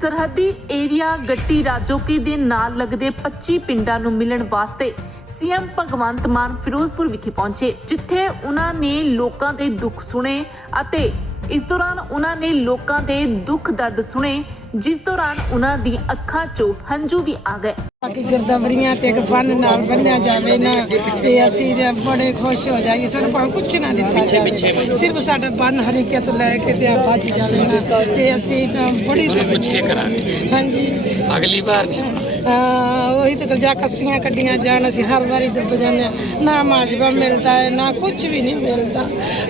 ਸਰਹੱਦੀ ਏਰੀਆ ਗੱਟੀ ਰਾਜੋਕੀ ਦੇ ਨਾਲ ਲੱਗਦੇ 25 ਪਿੰਡਾਂ ਨੂੰ ਮਿਲਣ ਵਾਸਤੇ ਸੀਐਮ ਭਗਵੰਤ ਮਾਨ ਫਿਰੋਜ਼ਪੁਰ ਵਿਖੇ ਪਹੁੰਚੇ, ਜਿੱਥੇ ਉਹਨਾਂ ਨੇ ਲੋਕਾਂ ਦੇ ਦੁੱਖ ਸੁਣੇ ਅਤੇ ਇਸ ਦੌਰਾਨ ਉਹਨਾਂ ਨੇ ਲੋਕਾਂ ਦੇ ਦੁੱਖ ਦਰਦ ਸੁਣੇ ਜਿਸ ਦੌਰਾਨ ਉਹਨਾਂ ਦੀ ਅੱਖਾਂ 'ਚੋਂ ਹੰਝੂ ਵੀ ਆ ਗਏ। ਬਾਕੀ ਗਿਰਦਵਰੀਆਂ ਤੇ ਇੱਕ ਫਨ ਨਾਲ ਬੰਨਿਆ ਜਾਵੇ ਨਾ ਤੇ ਅਸੀਂ ਤੇ ਬੜੇ ਖੁਸ਼ ਹੋ ਜਾਈਏ। ਸਾਨੂੰ ਭਾਵੇਂ ਕੁਛ ਨਾ ਦਿੱਤਾ ਜਾਵੇ। ਸਿਰਫ ਸਾਡਾ ਬੰਨ ਹਰੀਕਤ ਲੈ ਕੇ ਤੇ ਆ ਭੱਜ ਜਾਵੇ ਨਾ ਤੇ ਅਸੀਂ ਤਾਂ ਬੜੀ ਪੁੱਛ ਕੇ ਕਰਾਂਗੇ। ਹਾਂਜੀ। ਅਗਲੀ ਵਾਰ ਨਹੀਂ। ਹਾਂ ਉਹੀ ਤੇ ਗਲਜਾ ਕੱਸੀਆਂ ਕੱਢੀਆਂ ਜਾਣ ਅਸੀਂ ਹਰ ਵਾਰੀ ਡੁੱਬ ਜਾਂਦੇ ਹਾਂ। ਨਾ ਮਾਜਵਾ ਮਿਲਦਾ ਹੈ ਨਾ ਕੁਝ ਵੀ ਨਹੀਂ ਮਿਲਦਾ।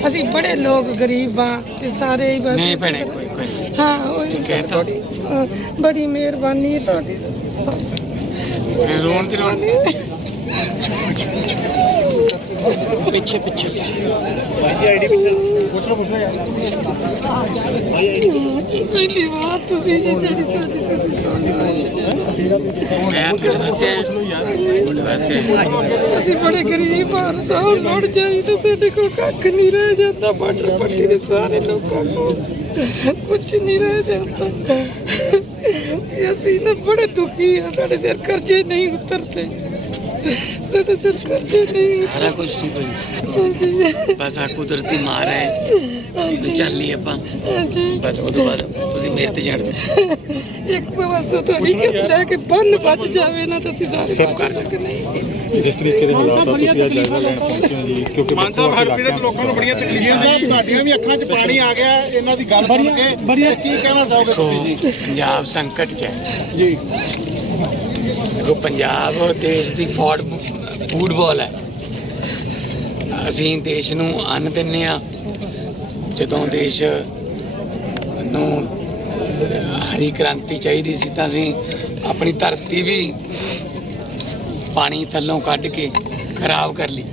ਅਸੀਂ ਬੜੇ ਲੋਕ ਗਰੀਬ ਆ ਤੇ ਸਾਰੇ ਹੀ ਬਸ ਨਹੀਂ ਭੈਣੇ ਕੋਈ ਕੋਈ ਹਾਂ ਉਹੀ ਕਹਿਤਾ ਹਾਂ, ਬੜੀ ਮਿਹਰਬਾਨੀ ਹੈ ਤੁਹਾਡੀ। ਰੋਣ ਦੀ ਰੋਣ ਪਿੱਛੇ ਪਿੱਛੇ ਪਹਿਲੀ ਵਾਰ ਤੁਸੀਂ ਜਿਹੜੀ ਸਾਡੀ ਮੈਂ ਤੁਹਾਡੇ ਵਾਸਤੇ ਤੁਹਾਡੇ ਵਾਸਤੇ ਅਸੀਂ ਬੜੇ ਗਰੀਬ ਹਾਂ ਸਾਹ ਲੋੜ ਜਾਈ ਤਾਂ ਸਾਡੇ ਕੋਲ ਕੱਖ ਨਹੀਂ ਰਹਿ ਜਾਂਦਾ ਬਾਰਡਰ ਪੱਟੀ ਦੇ ਸਾਰੇ ਲੋਕਾਂ ਕੋਲ ਕੁਝ ਨਹੀਂ ਰਹਿ ਜਾਂਦਾ ਅਸੀਂ ਨਾ ਬੜੇ ਦੁਖੀ ਹਾਂ ਸਾਡੇ ਸਿਰ ਕਰਜ਼ੇ ਨਹੀਂ ਉਤਰਦੇ। ਸਾਡੇ ਸਿਰ ਕਰਜ਼ੇ ਨਹੀਂ। ਸਾਰਾ ਕੁਝ ਠੀਕ ਹੋ। ਹਾਂਜੀ। ਬਸ ਆ ਕੁਦਰਤੀ ਮਾਰ ਹੈ। ਇਹਨੂੰ ਚੱਲ ਲਈ ਆਪਾਂ। ਬਸ ਉਹ ਤੋਂ ਬਾਅਦ ਤੁਸੀਂ ਮੇਰੇ ਤੇ ਛੱਡ ਦਿਓ ਇੱਕ ਬਸ ਤੁਹਾਡੀ ਕਿ ਲੈ ਕੇ ਬੰਨ ਬਚ ਜਾਵੇ ਨਾ ਤਾਂ ਅਸੀਂ ਸਾਰੇ ਬਚ ਸਕਨੇ ਜਿਸ ਤਰੀਕੇ ਦੇ ਹਾਲਾਤ ਆ ਤੁਸੀਂ ਅੱਜ ਜਾਇਜ਼ਾ ਲੈਣ ਪਹੁੰਚੇ ਹੋ ਜੀ ਕਿਉਂਕਿ ਮਾਨ ਸਾਹਿਬ ਹਰ ਪੀੜਤ ਲੋਕਾਂ ਨੂੰ ਬੜੀਆਂ ਤਕਲੀਫਾਂ ਸਾਹਿਬ ਤੁਹਾਡੀਆਂ ਵੀ ਅੱਖਾਂ 'ਚ ਪਾਣੀ ਆ ਗਿਆ ਇਹਨਾਂ ਦੀ ਗੱਲ ਸੁਣ ਕੇ। ਤੇ ਕੀ ਕਹਿਣਾ ਚਾਹੋਗੇ ਤੁਸੀਂ ਜੀ? ਪੰਜਾਬ ਸੰਕਟ 'ਚ ਹੈ। ਜੀ। ਦੇਖੋ, ਪੰਜਾਬ ਦੇਸ਼ ਦੀ ਫੋਰਡ ਫੂਟਬਾਲ ਹੈ। ਅਸੀਂ ਦੇਸ਼ ਨੂੰ ਅੰਨ ਦਿੰਨੇ ਆ ਜਦੋਂ ਦੇਸ਼ ਨੂੰ ਹਰੀ ਕ੍ਰਾਂਤੀ ਚਾਹੀਦੀ ਸੀ, ਤਾਂ ਅਸੀਂ ਆਪਣੀ ਧਰਤੀ ਵੀ ਪਾਣੀ ਥੱਲੋਂ ਕੱਢ ਕੇ ਖਰਾਬ ਕਰ ਲਈ।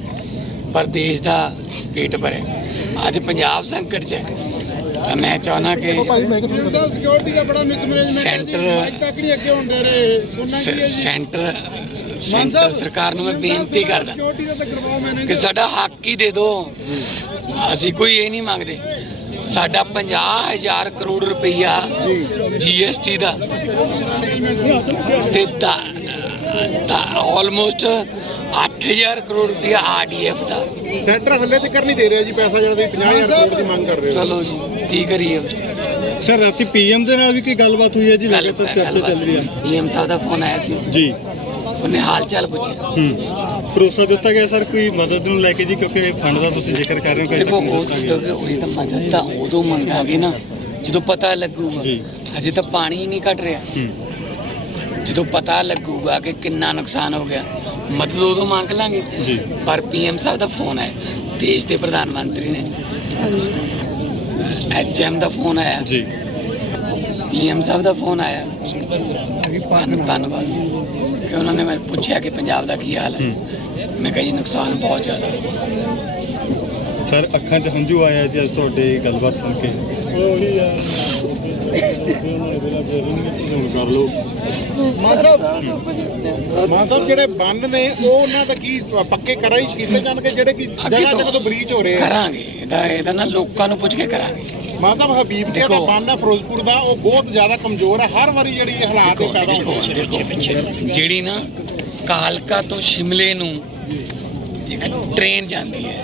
ਪਰ ਦੇਸ਼ ਦਾ ਪੇਟ ਭਰਿਆ। ਅੱਜ ਪੰਜਾਬ ਸੰਕਟ 'ਚ ਹੈ। ਤਾਂ ਮੈਂ ਚਾਹਨਾ ਕਿ ਸਿਕਿਉਰਿਟੀ ਦਾ ਬੜਾ ਮਿਸਮੈਨੇਜਮੈਂਟ Center- ਤੱਕ ਨਹੀਂ ਅੱਗੇ ਹੁੰਦੇ ਰਹੇ ਸੁਣਨਾ ਕੀ ਹੈ ਸ- ਜੀ ਸੈਂਟਰ ਸੈਂਟਰ ਸਰਕਾਰ ਨੂੰ ਮੈਂ ਬੇਨਤੀ ਕਰਦਾ। ਕਿ ਸਾਡਾ ਹੱਕ ਹੀ ਦੇ ਦਿਓ ਅਸੀਂ ਕੋਈ ਇਹ ਨਹੀਂ ਮੰਗਦੇ। ਸਾਡਾ 50000 ਕਰੋੜ ਰੁਪਈਆ ਜੀਐਸਟੀ ਦਾ। ਤੇ ਦਾ ਆਲਮੋਸਟ 8000 ਕਰੋੜ ਰੁਪਈਆ ਆਰਡੀਐਫ ਦਾ। ਸੈਂਟਰ ਥੱਲੇ ਤੇ ਕਰ ਨਹੀਂ ਦੇ ਰਿਹਾ ਜੀ ਪੈਸਾ ਜਿਹੜਾ ਤੁਸੀਂ 50000 ਕਰੋੜ ਦੀ ਮੰਗ ਕਰ ਰਹੇ ਹੋ। ਚਲੋ ਜੀ ਕੀ ਕਰੀਏ ਸਰ ਰਾਤੀ ਪੀਐਮ ਦੇ ਨਾਲ ਵੀ ਕੋਈ ਗੱਲਬਾਤ ਹੋਈ ਹੈ ਜੀ? ਲਗਾਤਾਰ ਚਰਚਾ ਚੱਲ ਰਹੀ ਹੈ। ਪੀਐਮ ਸਾਹਿਬ ਦਾ ਫੋਨ ਆਇਆ ਸੀ। ਜੀ। ਉਹਨੇ ਹਾਲ ਚਾਲ ਪੁੱਛਿਆ। ਹੂੰ। ਭਰੋਸਾ ਦਿੱਤਾ ਗਿਆ ਸਰ ਕੋਈ ਮਦਦ ਨੂੰ ਲੈ ਕੇ ਜੀ? ਕਿਉਂਕਿ ਇਹ ਫੰਡ ਦਾ ਤੁਸੀਂ ਜ਼ਿਕਰ ਕਰ ਰਹੇ ਹੋ ਕਿ ਦੇਖੋ ਉਹ ਤਾਂ ਉਹੀ ਤਾਂ ਮਦਦ ਤਾਂ ਉਦੋਂ ਮੰਗਾਂਗੇ ਨਾ ਜਦੋਂ ਪਤਾ ਲੱਗੂਗਾ। ਜੀ। ਹਜੇ ਤਾਂ ਪਾਣੀ ਹੀ ਨਹੀਂ ਘਟ ਰਿਹਾ। ਹੂੰ। ਜਦੋਂ ਪਤਾ ਲੱਗੂਗਾ ਕਿ ਕਿੰਨਾ ਨੁਕਸਾਨ ਹੋ ਗਿਆ ਮਦਦ ਉਦੋਂ ਮੰਗ ਲਾਂਗੇ। ਜੀ। ਪਰ ਪੀਐਮ ਸਾਹਿਬ ਦਾ ਫੋਨ ਹੈ ਦੇਸ਼ ਦੇ ਪ੍ਰਧਾਨ ਮੰਤਰੀ ਨੇ। ਐਚਐਮ ਦਾ ਫੋਨ ਆਇਆ। ਜੀ। ਪੀਐਮ ਸਾਹਿਬ ਦਾ ਫੋਨ ਆਇਆ। ਧੰਨ- ਧੰਨਵਾਦ। ਕਿ ਉਹਨਾਂ ਨੇ ਮੈਂ ਪੁੱਛਿਆ ਕਿ ਪੰਜਾਬ ਦਾ ਕੀ ਹਾਲ ਹੈ। ਹੂੰ। ਮੈਂ ਕਿਹਾ ਜੀ ਨੁਕਸਾਨ ਬਹੁਤ ਜ਼ਿਆਦਾ। ਸਰ ਅੱਖਾਂ 'ਚ ਹੰਝੂ ਆਇਆ ਜੀ ਅੱਜ ਤੁਹਾਡੇ ਗੱਲਬਾਤ ਸੁਣ ਕੇ। ਕਰ ਲਓ ਮਾਨ ਸਾਹਿਬ ਮਾਨ ਸਾਹਿਬ ਜਿਹੜੇ ਬੰਨ ਨੇ ਉਹ ਉਹਨਾਂ ਦਾ ਕੀ ਪੱਕੇ ਕਰਾਈ ਕੀਤੇ ਜਾਣਗੇ? ਜਿਹੜੇ ਕਿ ਅੱਗੇ ਜਗ੍ਹਾ ਤੋਂ ਤੇ ਕਦੋਂ ਬ੍ਰੀਚ ਹੋ ਰਹੇ ਆ? ਕਰਾਂਗੇ। ਇਹਦਾ ਇਹਦਾ ਨਾ ਲੋਕਾਂ ਨੂੰ ਪੁੱਛ ਕੇ ਕਰਾਂਗੇ। ਮਾਨ ਸਾਹਿਬ ਹਬੀਬ ਦਾ। ਬੰਨ ਹੈ ਫਿਰੋਜ਼ਪੁਰ ਦਾ ਉਹ ਬਹੁਤ ਜ਼ਿਆਦਾ ਕਮਜ਼ੋਰ ਹੈ ਹਰ ਵਾਰੀ ਜਿਹੜੀ ਇਹ ਹਾਲਾਤ ਪੈਦਾ ਹੁੰਦੇ ਜਿਹੜੀ ਨਾ ਕਾਲਕਾ ਤੋਂ ਸ਼ਿਮਲੇ ਨੂੰ ਇੱਕ ਟ੍ਰੇਨ ਜਾਂਦੀ ਹੈ।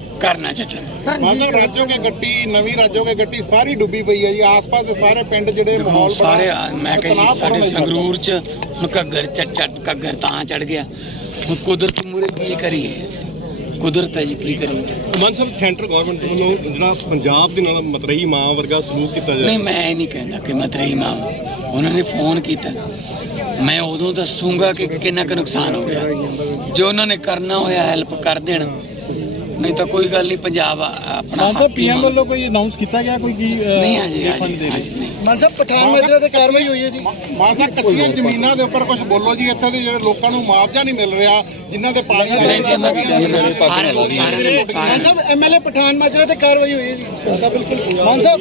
ਕਰਨਾ ਮਾਨ ਸਾਹਿਬ ਰਾਜੋ ਕੇ ਗੱਟੀ ਨਵੀਂ ਰਾਜੋ ਕੇ ਗੱਟੀ ਸਾਰੀ ਡੁੱਬੀ ਪਈ ਹੈ ਜੀ। ਆਸ-ਪਾਸ ਦੇ ਸਾਰੇ ਪਿੰਡ ਜਿਹੜੇ ਮਾਹੌਲ ਸਾਰੇ ਮੈਂ ਕਹਾਂ ਤਣਾਅਪੂਰਨ ਸਾਡੇ ਜੀ। ਸੰਗਰੂਰ ਚ ਘੱਗਰ ਚੱਟ ਚੱਟ ਘੱਗਰ ਤਾਂ ਚੜ ਗਿਆ। ਹੁਣ ਕੁਦਰਤ ਮੂਰੇ ਕੀ ਕਰੀਏ? ਕੁਦਰਤ ਹੈ ਜੀ ਕੀ ਕਰੀਏ? ਮਨ ਸਾਹਿਬ ਸੈਂਟਰ ਗਵਰਨਮੈਂਟ ਵੱਲੋਂ ਜਿਹੜਾ ਪੰਜਾਬ ਦੇ ਨਾਲ ਮਤਰਈ ਮਾਂ ਵਰਗਾ ਸਲੂਕ ਕੀਤਾ ਨਹੀਂ ਮੈਂ ਇਹ ਨਹੀਂ ਕਹਿੰਦਾ ਕਿ ਮਤਰੀ ਮਾਮ ਉਹਨਾਂ ਨੇ ਫੋਨ ਕੀਤਾ। ਮੈਂ ਉਦੋਂ ਦੱਸੂਗਾ ਕਿ ਕਿੰਨਾ ਕੁ ਨੁਕਸਾਨ ਹੋ ਗਿਆ। ਜੋ ਉਹਨਾਂ ਨੇ ਕਰਨਾ ਹੋਇਆ ਹੈਲਪ ਕਰ ਦੇਣ। ਨਹੀਂ ਤਾਂ ਕੋਈ ਗੱਲ ਨਹੀਂ ਪੰਜਾਬ ਆ- ਆਪਣਾ ਮਾਨ ਸਾਹਿਬ ਪੀਐਮ ਵੱਲੋਂ ਕੋਈ ਅਨਾਉਂਸ ਕੀਤਾ ਗਿਆ ਕੋਈ ਕੀ ਅਹ, ਨਹੀਂ ਅਜੇ refund ਦੇ ਮਾਨ ਸਾਹਿਬ ਪਠਾਨ ਮਾਜਰਾ ਤੇ ਕਾਰਵਾਈ ਹੋਈ ਹੈ ਜੀ? ਮਾਨ ਸਾਹਿਬ ਕੱਚੀਆਂ ਜ਼ਮੀਨਾਂ ਦੇ ਉੱਪਰ ਕੁਝ ਬੋਲੋ ਜੀ ਇੱਥੇ ਦੇ ਜਿਹੜੇ ਲੋਕਾਂ ਨੂੰ ਮੁਆਵਜ਼ਾ ਨਹੀਂ ਮਿਲ ਰਿਹਾ ਜਿਨ੍ਹਾਂ ਦੇ ਪਾਣੀ ਨਹੀਂ ਨਹੀਂ ਇਹਨਾਂ ਦੀ ਇਹਨਾਂ ਦੀ ਸਾਰਿਆਂ ਨੂੰ ਸਾਰਿਆਂ ਨੂੰ ਸਾਰਿਆਂ ਨੂੰ। ਐਮਐਲਏ ਪਠਾਨ ਮਾਜਰਾ ਤੇ ਕਾਰਵਾਈ ਹੋਈ ਹੈ ਜੀ। ਬਿਲਕੁਲ। ਮਾਨ ਸਾਹਿਬ